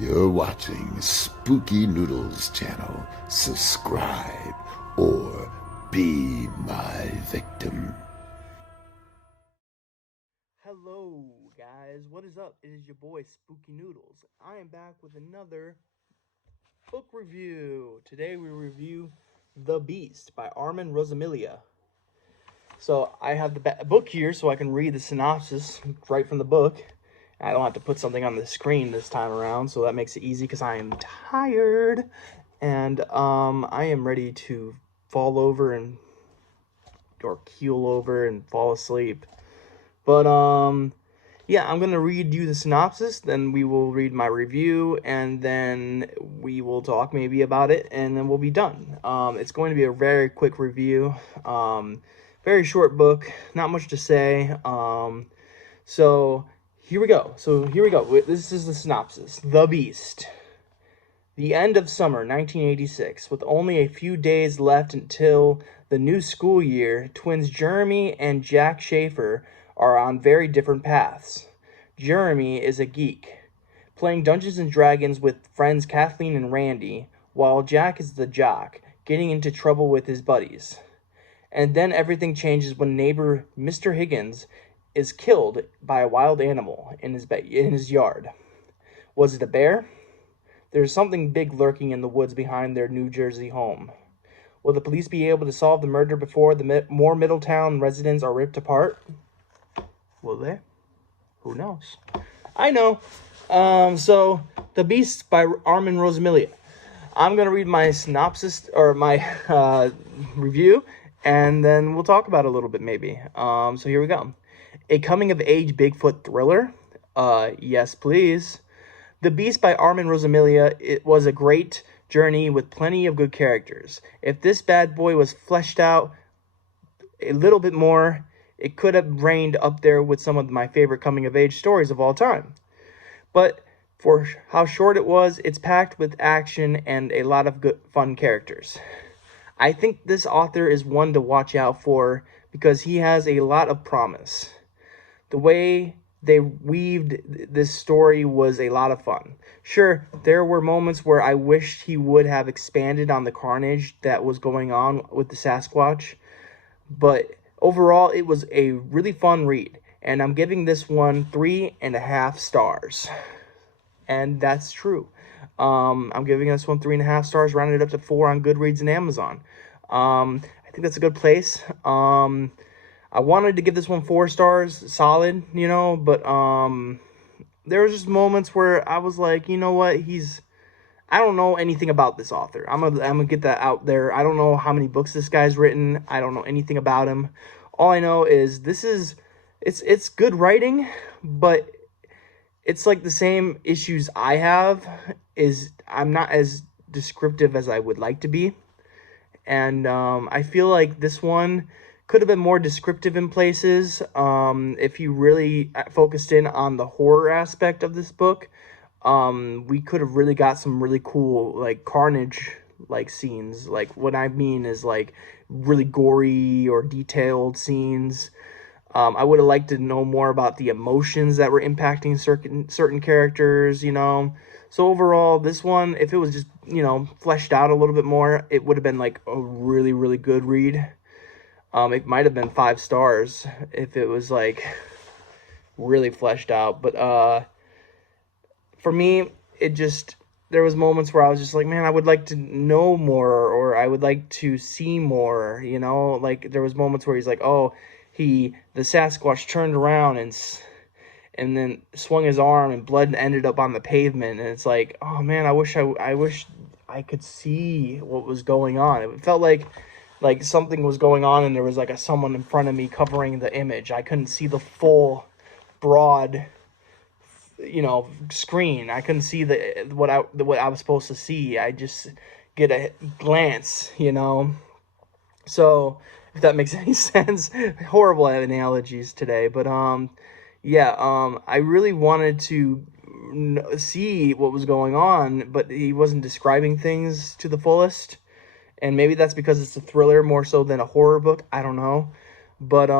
You're watching Spooky Noodles channel. Subscribe or be my victim. Hello, guys. What is up? It is your boy Spooky Noodles. I am back with another book review. Today we review The Beast by Armand Rosamilia. So I have the book here so I can read the synopsis right from the book. I don't have to put something on the screen this time around, so that makes it easy because I am tired and I am ready to fall over and or keel over and fall asleep. But yeah, I'm gonna read you the synopsis, then we will read my review, and then we will talk maybe about it, and then we'll be done. It's going to be a very quick review. Very short book, not much to say. So here we go. This is the synopsis. The Beast. The end of summer 1986, with only a few days left until the new school year, twins Jeremy and Jack Schaefer are on very different paths. Jeremy is a geek, playing Dungeons and Dragons with friends Kathleen and Randy, while Jack is the jock, getting into trouble with his buddies. And then everything changes when neighbor Mr. Higgins is killed by a wild animal in his yard. Was it a bear? There's something big lurking in the woods behind their New Jersey home. Will the police be able to solve the murder before the more Middletown residents are ripped apart? Will they? Who knows? I know. So, The Beast by Armand Rosamilia. I'm going to read my synopsis, or my review, and then we'll talk about it a little bit maybe. So here we go. A coming-of-age Bigfoot thriller? Yes, please. The Beast by Armand Rosamilia, it was a great journey with plenty of good characters. If this bad boy was fleshed out a little bit more, it could have reigned up there with some of my favorite coming-of-age stories of all time. But for how short it was, it's packed with action and a lot of good, fun characters. I think this author is one to watch out for because he has a lot of promise. The way they weaved this story was a lot of fun. Sure, there were moments where I wished he would have expanded on the carnage that was going on with the Sasquatch, but overall it was a really fun read, and I'm giving this one 3.5 stars. And that's true. I'm giving this one 3.5 stars, rounded up to 4 on Goodreads and Amazon. I think that's a good place. I wanted to give this one 4 stars, solid, but there was just moments where I was like, you know what, I don't know anything about this author. I'm gonna get that out there. I don't know how many books this guy's written. I don't know anything about him. All I know is it's good writing, but it's like the same issues I have. Is I'm not as descriptive as I would like to be, and I feel like this one could have been more descriptive in places. If you really focused in on the horror aspect of this book, we could have really got some really cool, like, carnage, like, scenes. Like, what I mean is, like, really gory or detailed scenes. I would have liked to know more about the emotions that were impacting certain characters, So overall, this one, if it was just, fleshed out a little bit more, it would have been, like, a really, really good read. It might have been 5 stars if it was, like, really fleshed out. But for me, there was moments where I was just like, man, I would like to know more, or I would like to see more, Like, there was moments where he's like, oh, the Sasquatch turned around and then swung his arm and blood ended up on the pavement. And it's like, oh, man, I wish I could see what was going on. It felt like something was going on and there was like someone in front of me covering the image. I couldn't see the full broad screen. I couldn't see what I was supposed to see. I just get a glance, So if that makes any sense. Horrible analogies today, but yeah, I really wanted to see what was going on, but he wasn't describing things to the fullest. And maybe that's because it's a thriller more so than a horror book. I don't know. But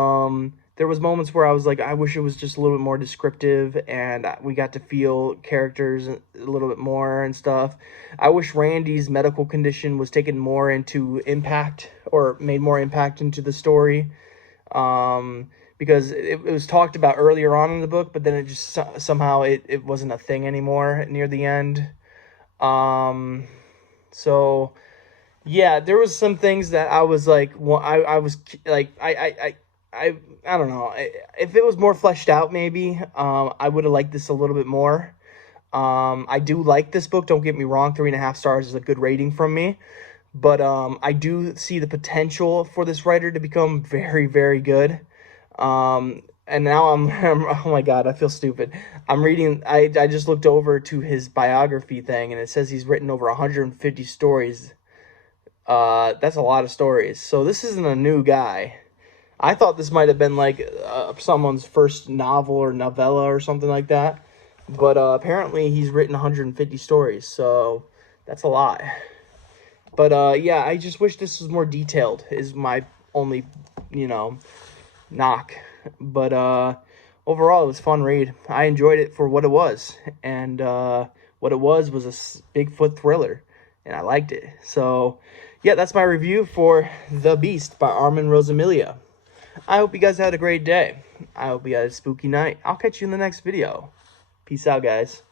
there was moments where I was like, I wish it was just a little bit more descriptive and we got to feel characters a little bit more and stuff. I wish Randy's medical condition was taken more into impact, or made more impact into the story. Because it was talked about earlier on in the book, but then it just somehow it wasn't a thing anymore near the end. So yeah, there was some things that I was like, well, I was like, I don't know. If it was more fleshed out, maybe, I would have liked this a little bit more. I do like this book. Don't get me wrong. 3.5 stars is a good rating from me. But I do see the potential for this writer to become very, very good. And now oh my God, I feel stupid. I'm reading, I just looked over to his biography thing, and it says he's written over 150 stories. That's a lot of stories. So this isn't a new guy. I thought this might have been like someone's first novel or novella or something like that. But apparently he's written 150 stories, so that's a lot. But yeah, I just wish this was more detailed, is my only, knock. But overall, it was a fun read. I enjoyed it for what it was. And what it was a Bigfoot thriller. And I liked it. So, yeah, that's my review for The Beast by Armand Rosamilia. I hope you guys had a great day. I hope you had a spooky night. I'll catch you in the next video. Peace out, guys.